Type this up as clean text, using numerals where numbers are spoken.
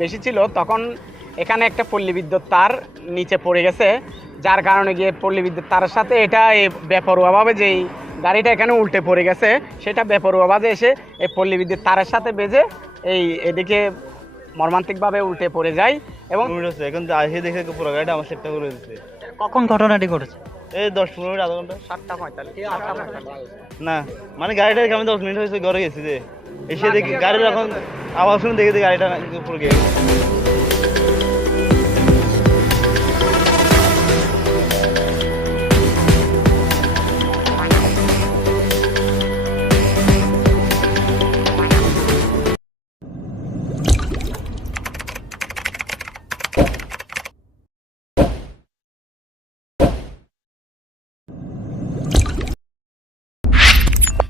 বেশি ছিল তখন এখানে একটা পল্লী বিদ্যুৎ তার নিচে পড়ে গেছে, যার কারণে গিয়ে পল্লী বিদ্যুৎ তারের সাথে এটা এই বেপরোয়াভাবে যেই গাড়িটা এখানে উল্টে পড়ে গেছে সেটা বেপরোয়াভাবে এসে এই পল্লী বিদ্যুৎ তারের সাথে বেজে এই এদিকে মর্মান্তিকভাবে উল্টে পড়ে যায়। এবং এখন আসে দেখে পুরো গাড়িটা আমার সেটটা করে দিচ্ছে। কখন ঘটনাটি ঘটেছে? এই 10-15 মিনিট, আধা ঘন্টা। 7:45 না মানে গাড়িটা আমি 10 মিনিট হয়েছে ঘরে গেছি, যে এসে দেখি গাড়ির এখন আওয়াজ শুনে দেখি গাড়িটা পুরো গিয়ে গেছে।